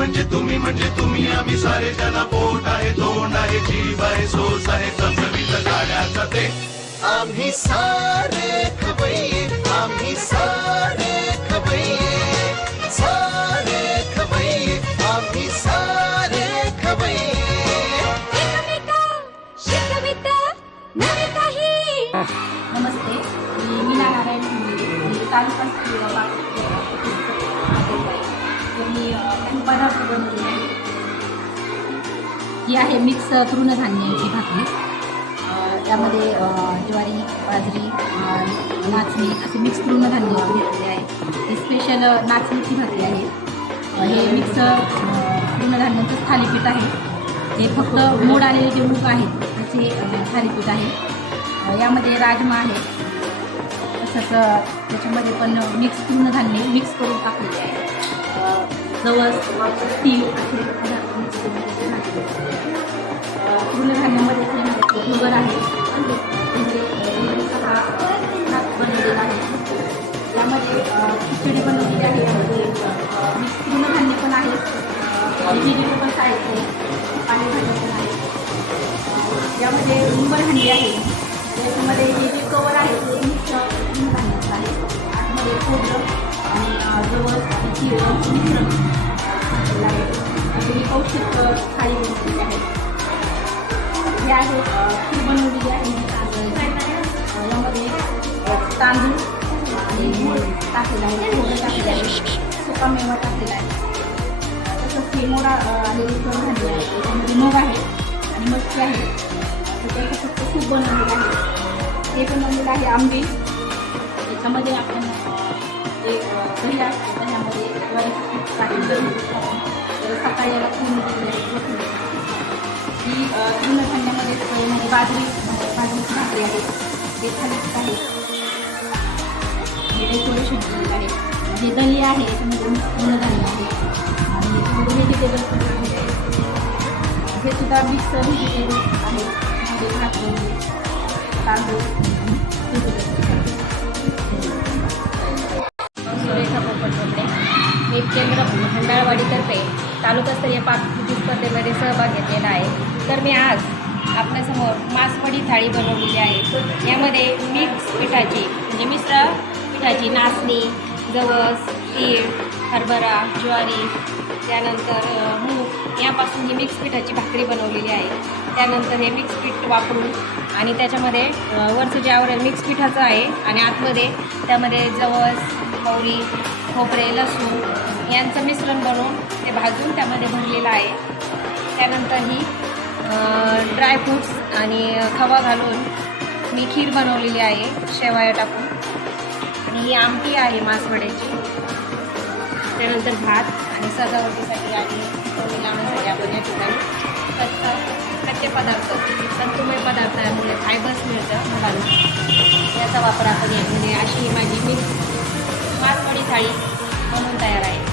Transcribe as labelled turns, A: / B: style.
A: म्हणजे तुम्ही म्हणजे तुम्ही आम्ही सारे ज्याला पोट आहे तोंड आहे जीव आहे सोस आहे चमचमीत गाड्याचा ते. आम्ही सारे खवैये आम्ही सारे खवैये सारे आम्ही सारे
B: नमस्ते मी मीना नारायण तालुका पदार्थ बनवले आहे. ही आहे मिक्स तृणधान्याची भाकरी. त्यामध्ये ज्वारी बाजरी नाचणी असे मिक्स तृणधान्य घेतलेले आहे. ही स्पेशल नाचणीची भाकरी आहे. हे मिक्स तृणधान्याचं थालीपीठ आहे. हे फक्त मोड आलेले जे मूग आहेत त्याचे थालीपीठ आहे. यामध्ये राजमा आहे. तसंच त्याच्यामध्ये पण मिक्स तृणधान्य मिक्स करून टाकलेले आहे. जवळ जवस आहे. तृणधान्यामध्ये आहे म्हणजे बनवलेला आहे. त्यामध्ये खिचडी बनवलेली आहे. यामध्ये अ, तृणधान्य पण आहे. व्हेजिटेबल्स आहेत. पाणी पालेभाज्या पण आहेत. यामध्ये मुंबई हंडी आहे. त्याच्यामध्ये ही पौष्टिक अ, थाळी बनवलेली आहे हे आहे अ, खीर बनवलेली आहे ही तांदळाची. अ, यामध्ये अ, तांदूळ आणि मूळ टाकलेला आहे खोबरं टाकलेलं आहे सुका मेवा टाकलेला आहे तसंच हे मोडा अ, आलेले कडधान्य आहे त्याच्यामध्ये मूग आहे आणि मच्छी आहे तर त्याचं फक्त सूप बनवलेलं आहे हे बनवलेलं आहे आंबे त्याच्यामध्ये आपण अ, जे दही असतं दह्यामध्ये ज्वारीचं पीठ टाकून सकाळी याला पूर्ण ही तृणधान्यामध्ये म्हणजे बाजरी बाजरीची भाकरी आहे. ते खालीच आहे हे डेकोरेशन केलेलं आहे जे दलिया आहे याच्यामध्ये तृणधान्य आहे आणि व्हेजिटेबल हे सुद्धा मिक्स व्हेजिटेबल आहे म्हणजे भाकरी तांदूळ
C: मी केंद्र खंडाळवाडीतर्फे तालुकास्तरीय पाककृती स्पर्धेमध्ये सहभाग घेतलेला आहे. तर मी आज आपल्यासमोर मासवडी थाळी बनवलेली आहे. यामध्ये मिक्स पिठाची म्हणजे मिश्र पिठाची नाचणी जवस तीळ हरभरा ज्वारी त्यानंतर मूग यापासून ही मिक्स पिठाची भाकरी बनवलेली आहे. त्यानंतर हे मिक्स पीठ वापरून आणि त्याच्यामध्ये वरचं जे आवरण मिक्स पिठाचं आहे आणि आतमध्ये त्यामध्ये जवस कवळी खोबरे लसूण यांचं मिश्रण बनवून ते भाजून त्यामध्ये भरलेलं आहे. त्यानंतर ही ड्रायफ्रूट्स आणि खवा घालून मी खीर बनवलेली आहे शेवाया टाकून. आणि ही आमटी आहे मासवड्याची. त्यानंतर भात आणि सजावटीसाठी आणि लावण्यासाठी आपण या ठिकाणी कच्चा कच्चे पदार्थ तंतुमय पदार्थ यामध्ये फायबर्स मिळतं मुलांना याचा वापर आपण यामध्ये अशी ही माझी मी मासवडी थाळी म्हणून तयार आहे.